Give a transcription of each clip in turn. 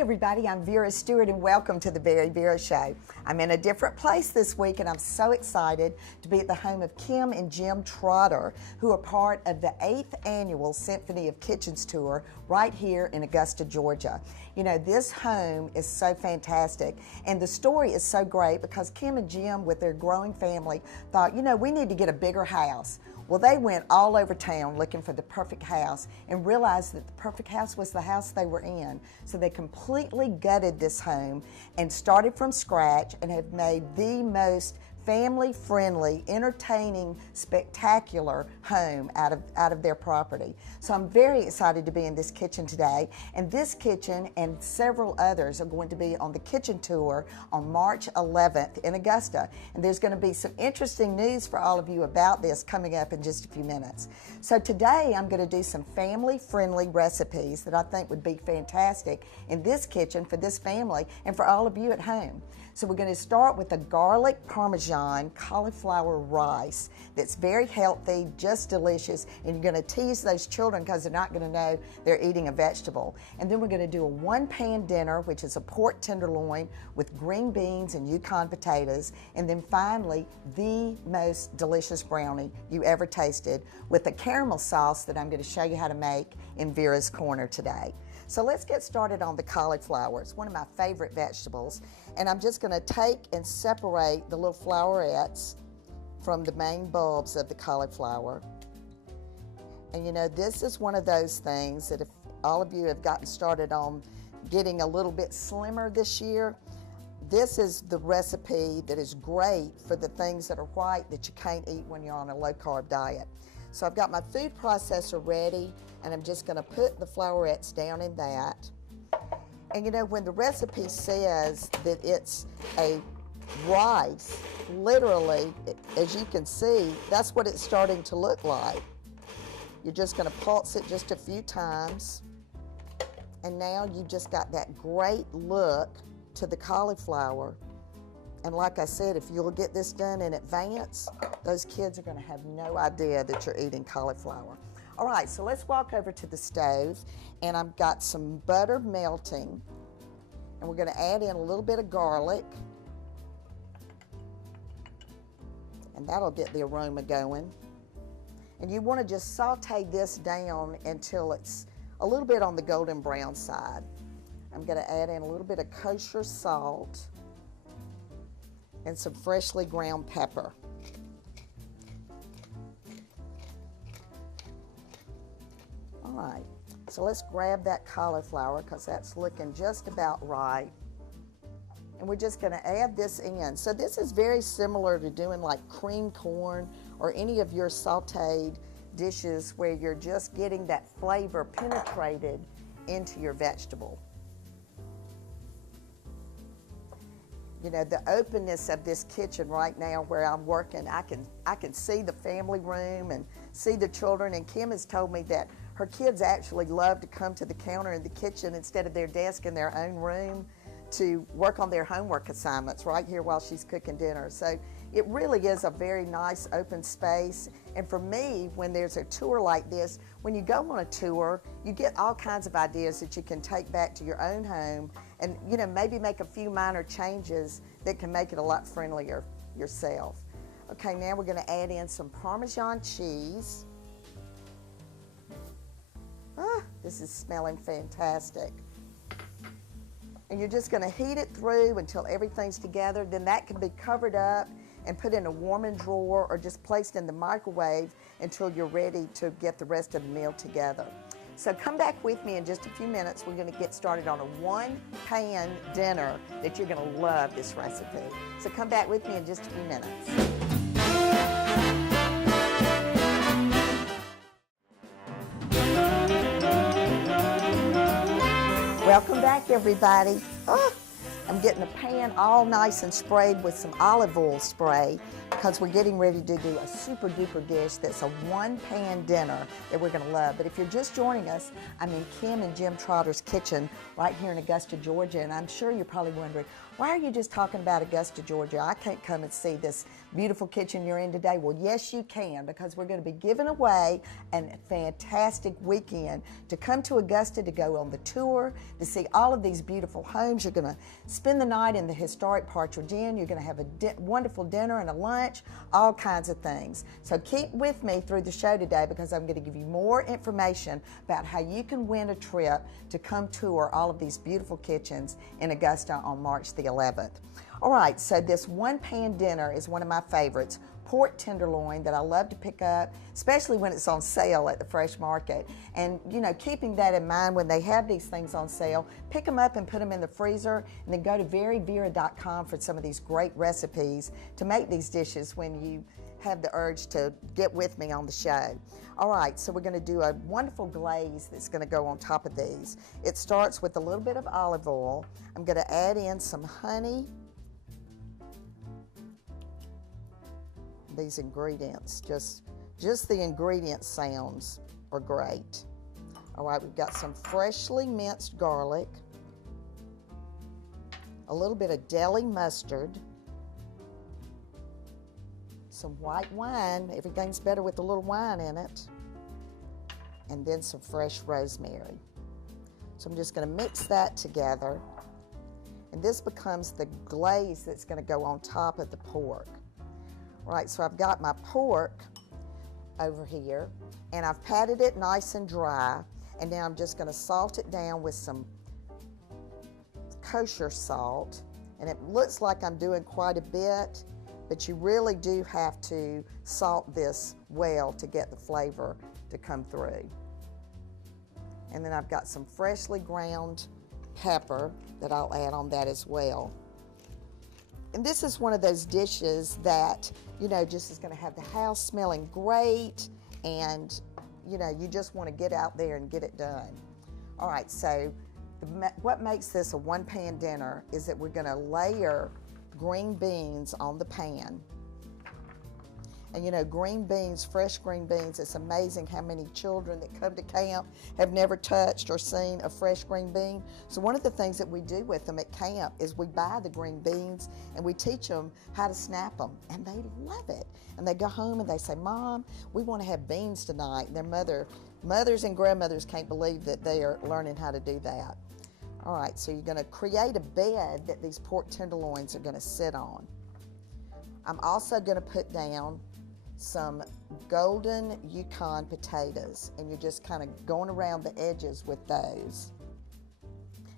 everybody, I'm Vera Stewart and welcome to the VeryVera Show. I'm in a different place this week and I'm so excited to be at the home of Kim and Jim Trotter, who are part of the 8th annual Symphony of Kitchens tour right here in Augusta, Georgia. You know, this home is so fantastic and the story is so great because Kim and Jim with their growing family thought, you know, we need to get a bigger house. Well, they went all over town looking for the perfect house and realized that the perfect house was the house they were in. So they completely gutted this home and started from scratch and have made the most family-friendly, entertaining, spectacular home out of their property. So I'm very excited to be in this kitchen today, and this kitchen and several others are going to be on the kitchen tour on March 11th in Augusta, and there's going to be some interesting news for all of you about this coming up in just a few minutes. So today I'm going to do some family-friendly recipes that I think would be fantastic in this kitchen for this family and for all of you at home. So we're going to start with a garlic Parmesan cauliflower rice that's very healthy, just delicious, and you're going to tease those children because they're not going to know they're eating a vegetable. And then we're going to do a one-pan dinner, which is a pork tenderloin with green beans and Yukon potatoes, and then finally the most delicious brownie you ever tasted with a caramel sauce that I'm going to show you how to make in Vera's Corner today. So let's get started on the cauliflower. It's one of my favorite vegetables. And I'm just going to take and separate the little flowerets from the main bulbs of the cauliflower. And you know, this is one of those things that if all of you have gotten started on getting a little bit slimmer this year, this is the recipe that is great for the things that are white that you can't eat when you're on a low-carb diet. So I've got my food processor ready, and I'm just going to put the flowerets down in that. And you know, when the recipe says that it's a rice, literally, as you can see, that's what it's starting to look like. You're just going to pulse it just a few times, and now you've just got that great look to the cauliflower. And like I said, if you'll get this done in advance, those kids are going to have no idea that you're eating cauliflower. All right, so let's walk over to the stove, and I've got some butter melting, and we're going to add in a little bit of garlic, and that'll get the aroma going. And you want to just saute this down until it's a little bit on the golden brown side. I'm going to add in a little bit of kosher salt and some freshly ground pepper. All right, so let's grab that cauliflower because that's looking just about right. And we're just going to add this in. So this is very similar to doing like cream corn or any of your sauteed dishes where you're just getting that flavor penetrated into your vegetable. You know, the openness of this kitchen right now where I'm working, I can see the family room and see the children, and Kim has told me that her kids actually love to come to the counter in the kitchen instead of their desk in their own room to work on their homework assignments right here while she's cooking dinner. So it really is a very nice open space. And for me, when there's a tour like this, when you go on a tour, you get all kinds of ideas that you can take back to your own home and, you know, maybe make a few minor changes that can make it a lot friendlier yourself. Okay, now we're going to add in some Parmesan cheese. Ah, this is smelling fantastic. And you're just going to heat it through until everything's together. Then that can be covered up and put in a warming drawer or just placed in the microwave until you're ready to get the rest of the meal together. So come back with me in just a few minutes. We're going to get started on a one-pan dinner that you're going to love this recipe. So come back with me in just a few minutes. Welcome back, everybody. Oh, I'm getting the pan all nice and sprayed with some olive oil spray because we're getting ready to do a super duper dish that's a one-pan dinner that we're going to love. But if you're just joining us, I'm in Kim and Jim Trotter's kitchen right here in Augusta, Georgia, and I'm sure you're probably wondering, why are you just talking about Augusta, Georgia? I can't come and see this beautiful kitchen you're in today. Well, yes, you can, because we're going to be giving away a fantastic weekend to come to Augusta to go on the tour, to see all of these beautiful homes. You're going to spend the night in the historic Partridge Inn. You're going to have a wonderful dinner and a lunch, all kinds of things. So keep with me through the show today, because I'm going to give you more information about how you can win a trip to come tour all of these beautiful kitchens in Augusta on March the 11th. All right, so this one-pan dinner is one of my favorites. Pork tenderloin that I love to pick up, especially when it's on sale at the fresh market. And you know, keeping that in mind when they have these things on sale, pick them up and put them in the freezer, and then go to VeryVera.com for some of these great recipes to make these dishes when you have the urge to get with me on the show. All right, so we're going to do a wonderful glaze that's going to go on top of these. It starts with a little bit of olive oil. I'm going to add in some honey. These ingredients, just the ingredient sounds are great. All right, we've got some freshly minced garlic, a little bit of deli mustard, some white wine, everything's better with a little wine in it, and then some fresh rosemary. So I'm just going to mix that together, and this becomes the glaze that's going to go on top of the pork. Right, so I've got my pork over here, and I've patted it nice and dry, and now I'm just going to salt it down with some kosher salt, and it looks like I'm doing quite a bit, but you really do have to salt this well to get the flavor to come through. And then I've got some freshly ground pepper that I'll add on that as well. And this is one of those dishes that, you know, just is going to have the house smelling great, and, you know, you just want to get out there and get it done. All right, so what makes this a one-pan dinner is that we're going to layer green beans on the pan. And you know, green beans, fresh green beans, it's amazing how many children that come to camp have never touched or seen a fresh green bean. So one of the things that we do with them at camp is we buy the green beans and we teach them how to snap them, and they love it. And they go home and they say, Mom, we want to have beans tonight. And their mothers and grandmothers can't believe that they are learning how to do that. All right, so you're going to create a bed that these pork tenderloins are going to sit on. I'm also going to put down some golden Yukon potatoes, and you're just kind of going around the edges with those.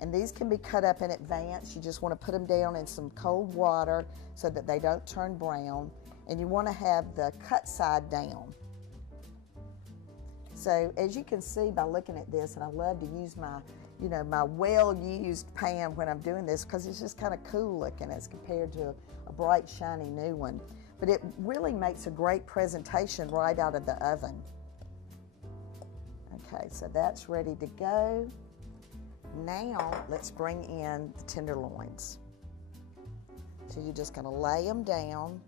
And these can be cut up in advance. You just want to put them down in some cold water so that they don't turn brown, and you want to have the cut side down. So as you can see by looking at this, and I love to use my, you know, my well-used pan when I'm doing this, because it's just kind of cool looking as compared to a bright shiny new one. But it really makes a great presentation right out of the oven. Okay, so that's ready to go. Now let's bring in the tenderloins. So you're just going to lay them down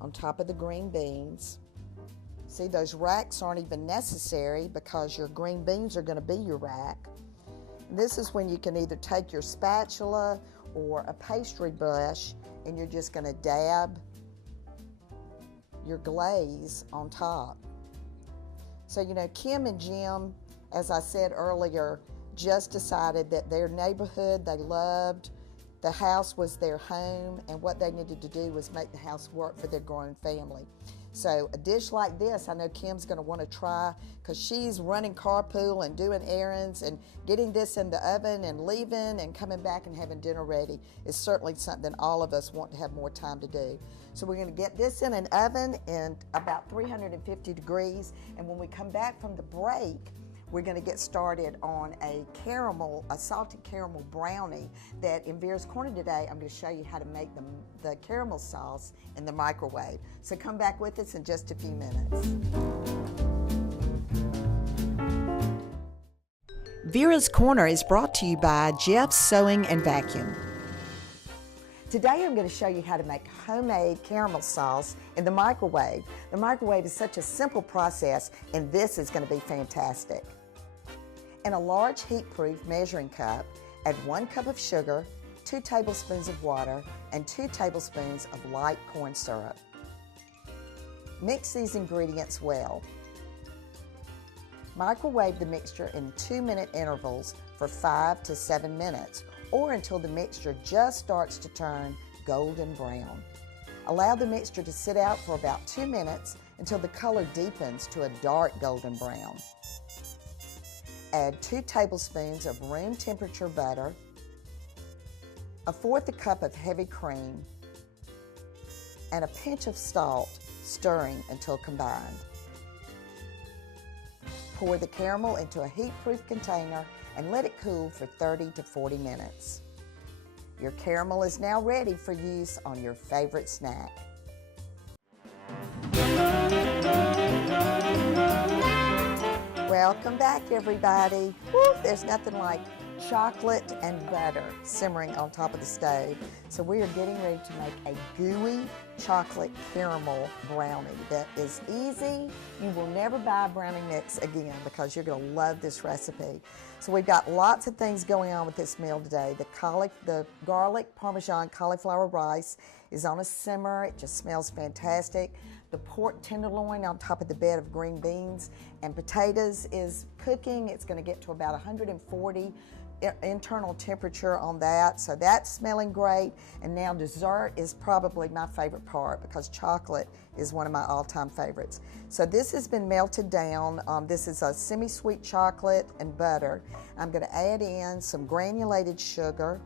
on top of the green beans. See, those racks aren't even necessary because your green beans are going to be your rack. And this is when you can either take your spatula or a pastry brush, and you're just going to dab your glaze on top. So, you know, Kim and Jim, as I said earlier, just decided that their neighborhood they loved, the house was their home, and what they needed to do was make the house work for their growing family. So a dish like this, I know Kim's going to want to try, because she's running carpool and doing errands, and getting this in the oven and leaving and coming back and having dinner ready is certainly something all of us want to have more time to do. So we're going to get this in an oven in about 350 degrees, and when we come back from the break, we're going to get started on a salted caramel brownie that in Vera's Corner today, I'm going to show you how to make the caramel sauce in the microwave. So come back with us in just a few minutes. Vera's Corner is brought to you by Jeff's Sewing and Vacuum. Today I'm going to show you how to make homemade caramel sauce in the microwave. The microwave is such a simple process, and this is going to be fantastic. In a large heat-proof measuring cup, add 1 cup of sugar, 2 tablespoons of water, and 2 tablespoons of light corn syrup. Mix these ingredients well. Microwave the mixture in 2-minute intervals for 5 to 7 minutes, or until the mixture just starts to turn golden brown. Allow the mixture to sit out for about 2 minutes until the color deepens to a dark golden brown. Add 2 tablespoons of room temperature butter, 1/4 cup of heavy cream, and a pinch of salt, stirring until combined. Pour the caramel into a heat-proof container and let it cool for 30 to 40 minutes. Your caramel is now ready for use on your favorite snack. Welcome back, everybody. Woo, there's nothing like chocolate and butter simmering on top of the stove. So we are getting ready to make a gooey chocolate caramel brownie that is easy. You will never buy a brownie mix again because you're going to love this recipe. So we've got lots of things going on with this meal today. The garlic Parmesan cauliflower rice is on a simmer. It just smells fantastic. The pork tenderloin on top of the bed of green beans and potatoes is cooking. It's going to get to about 140 internal temperature on that, so that's smelling great. And now dessert is probably my favorite part because chocolate is one of my all-time favorites. So this has been melted down. This is a semi-sweet chocolate and butter. I'm going to add in some granulated sugar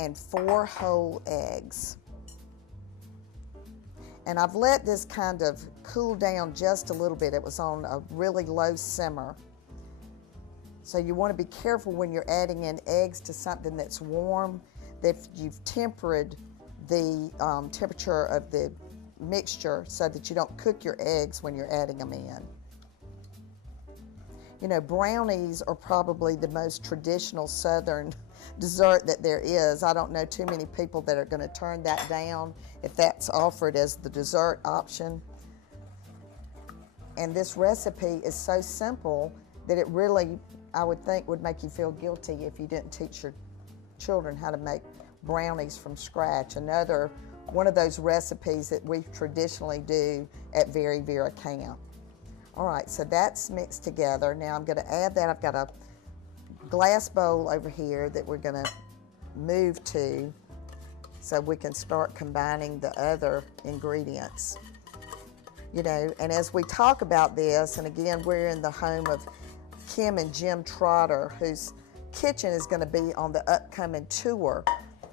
and 4 whole eggs. And I've let this kind of cool down just a little bit. It was on a really low simmer. So you want to be careful when you're adding in eggs to something that's warm, that you've tempered the temperature of the mixture so that you don't cook your eggs when you're adding them in. You know, brownies are probably the most traditional Southern dessert that there is. I don't know too many people that are going to turn that down if that's offered as the dessert option. And this recipe is so simple that it really, I would think, would make you feel guilty if you didn't teach your children how to make brownies from scratch. Another one of those recipes that we traditionally do at VeryVera camp. All right, so that's mixed together. Now I'm going to add that. I've got a glass bowl over here that we're going to move to so we can start combining the other ingredients. You know, and as we talk about this, and again, we're in the home of Kim and Jim Trotter, whose kitchen is going to be on the upcoming tour.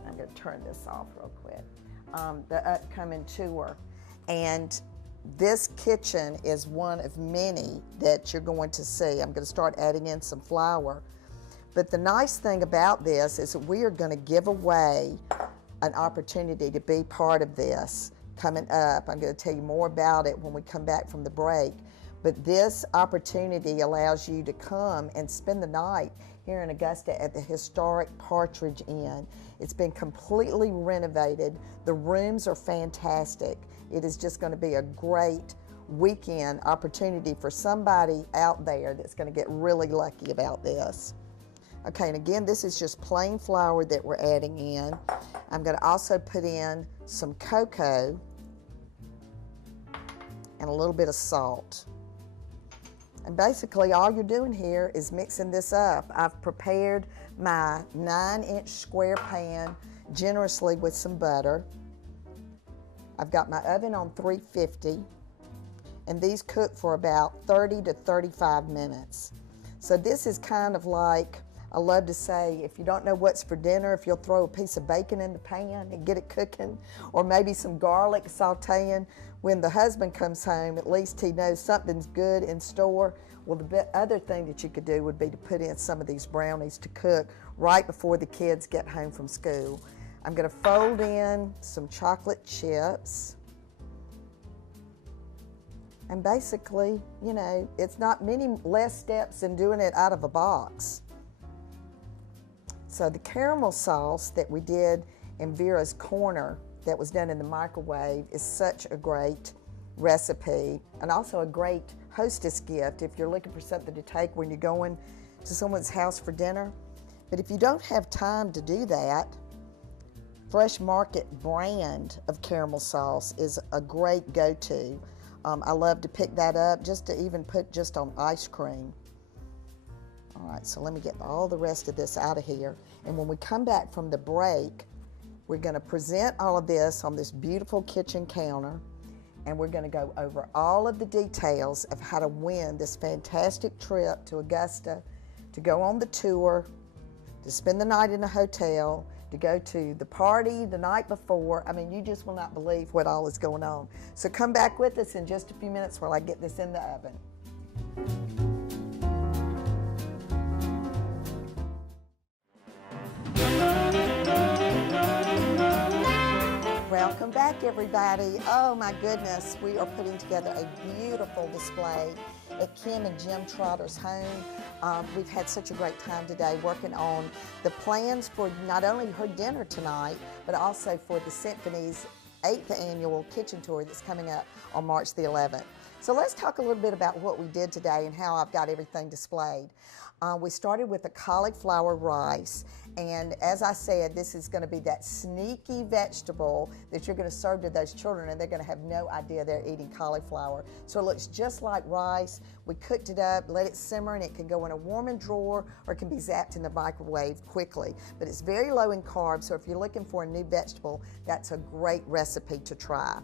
I'm going to turn this off real quick. The upcoming tour. And this kitchen is one of many that you're going to see. I'm going to start adding in some flour. But the nice thing about this is that we are going to give away an opportunity to be part of this coming up. I'm going to tell you more about it when we come back from the break. But this opportunity allows you to come and spend the night here in Augusta at the historic Partridge Inn. It's been completely renovated. The rooms are fantastic. It is just going to be a great weekend opportunity for somebody out there that's going to get really lucky about this. Okay, and again, this is just plain flour that we're adding in. I'm going to also put in some cocoa and a little bit of salt. And basically all you're doing here is mixing this up. I've prepared my 9-inch square pan generously with some butter. I've got my oven on 350, and these cook for about 30 to 35 minutes. So this is kind of like, I love to say, if you don't know what's for dinner, if you'll throw a piece of bacon in the pan and get it cooking, or maybe some garlic sauteing. When the husband comes home, at least he knows something's good in store. Well, the other thing that you could do would be to put in some of these brownies to cook right before the kids get home from school. I'm going to fold in some chocolate chips. And basically, you know, it's not many less steps than doing it out of a box. So the caramel sauce that we did in Vera's corner that was done in the microwave is such a great recipe, and also a great hostess gift if you're looking for something to take when you're going to someone's house for dinner. But if you don't have time to do that, Fresh Market brand of caramel sauce is a great go-to. I love to pick that up just to even put just on ice cream. All right, so let me get all the rest of this out of here. And when we come back from the break, we're going to present all of this on this beautiful kitchen counter, and we're going to go over all of the details of how to win this fantastic trip to Augusta, to go on the tour, to spend the night in a hotel, to go to the party the night before. I mean, you just will not believe what all is going on. So come back with us in just a few minutes while I get this in the oven. Welcome back, everybody. Oh my goodness, we are putting together a beautiful display at Kim and Jim Trotter's home. We've had such a great time today working on the plans for not only her dinner tonight, but also for the Symphony's 8th annual kitchen tour that's coming up on March the 11th. So let's talk a little bit about what we did today and how I've got everything displayed. We started with the cauliflower rice, and as I said, this is going to be that sneaky vegetable that you're going to serve to those children, and they're going to have no idea they're eating cauliflower. So it looks just like rice. We cooked it up, let it simmer, and it can go in a warming drawer or it can be zapped in the microwave quickly. But it's very low in carbs, so if you're looking for a new vegetable, that's a great recipe to try.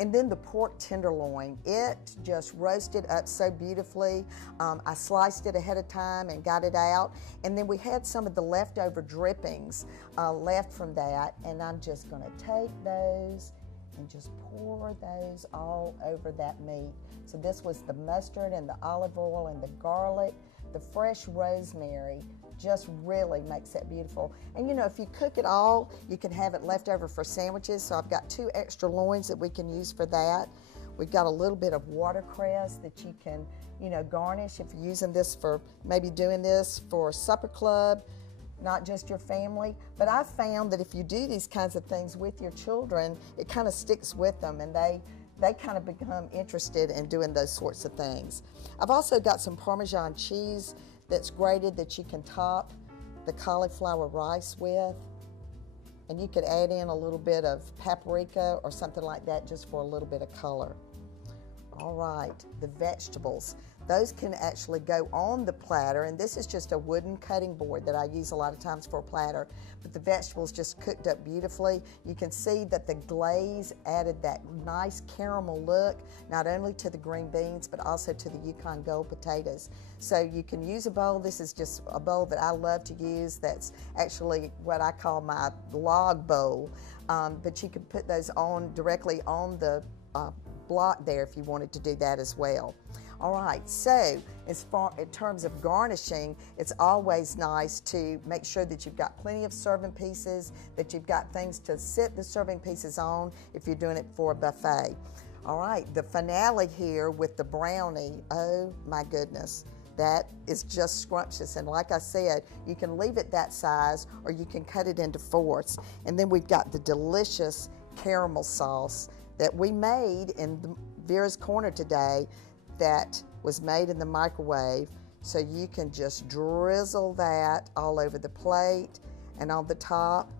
And then the pork tenderloin, it just roasted up so beautifully. I sliced it ahead of time and got it out. And then we had some of the leftover drippings left from that, and I'm just gonna take those and just pour those all over that meat. So this was the mustard and the olive oil and the garlic, the fresh rosemary, just really makes that beautiful. And you know, if you cook it all, you can have it left over for sandwiches. So I've got 2 extra loins that we can use for that. We've got a little bit of watercress that you can, you know, garnish if you're using this for maybe doing this for a supper club, not just your family. But I found that if you do these kinds of things with your children, it kind of sticks with them, and they kind of become interested in doing those sorts of things. I've also got some Parmesan cheese that's grated that you can top the cauliflower rice with. And you could add in a little bit of paprika or something like that just for a little bit of color. All right, the vegetables. Those can actually go on the platter, and this is just a wooden cutting board that I use a lot of times for a platter, but the vegetables just cooked up beautifully. You can see that the glaze added that nice caramel look, not only to the green beans, but also to the Yukon Gold potatoes. So you can use a bowl. This is just a bowl that I love to use. That's actually what I call my log bowl, but you can put those on directly on the block there if you wanted to do that as well. All right, so as far in terms of garnishing, it's always nice to make sure that you've got plenty of serving pieces, that you've got things to sit the serving pieces on if you're doing it for a buffet. All right, the finale here with the brownie, oh my goodness, that is just scrumptious. And like I said, you can leave it that size or you can cut it into 4ths. And then we've got the delicious caramel sauce that we made in Vera's Corner today, that was made in the microwave. So you can just drizzle that all over the plate and on the top.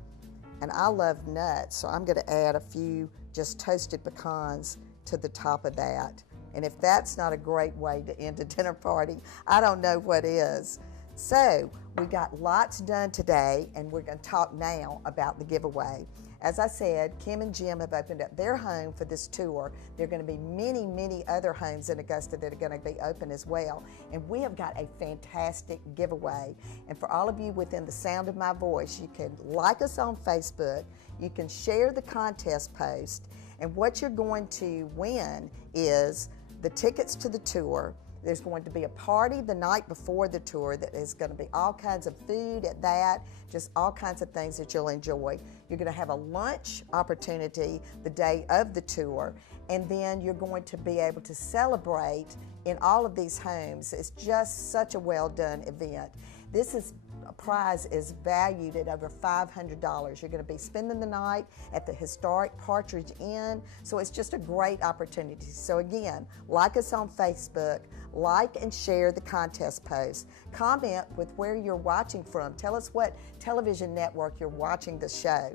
And I love nuts, so I'm gonna add a few just toasted pecans to the top of that. And if that's not a great way to end a dinner party, I don't know what is. So we got lots done today, and we're gonna talk now about the giveaway. As I said, Kim and Jim have opened up their home for this tour. There are going to be many, many other homes in Augusta that are going to be open as well. And we have got a fantastic giveaway. And for all of you within the sound of my voice, you can like us on Facebook, you can share the contest post, and what you're going to win is the tickets to the tour. There's going to be a party the night before the tour that is going to be all kinds of food at that, just all kinds of things that you'll enjoy. You're going to have a lunch opportunity the day of the tour, and then you're going to be able to celebrate in all of these homes. It's just such a well done event. This prize is valued at over $500. You're going to be spending the night at the historic Partridge Inn, so it's just a great opportunity. So again, like us on Facebook, like and share the contest post, comment with where you're watching from, tell us what television network you're watching the show.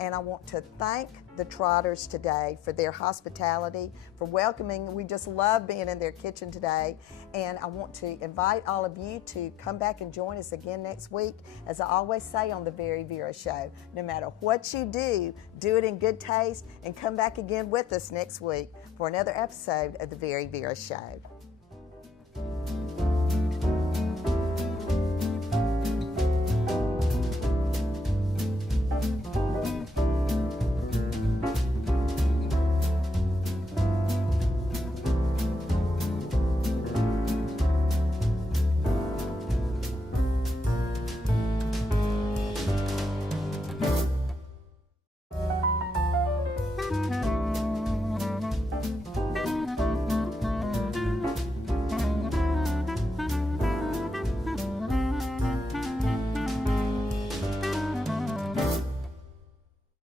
And I want to thank the Trotters today for their hospitality, for welcoming. We just love being in their kitchen today. And I want to invite all of you to come back and join us again next week. As I always say on the Very Vera Show, no matter what you do it in good taste, and come back again with us next week for another episode of the Very Vera Show.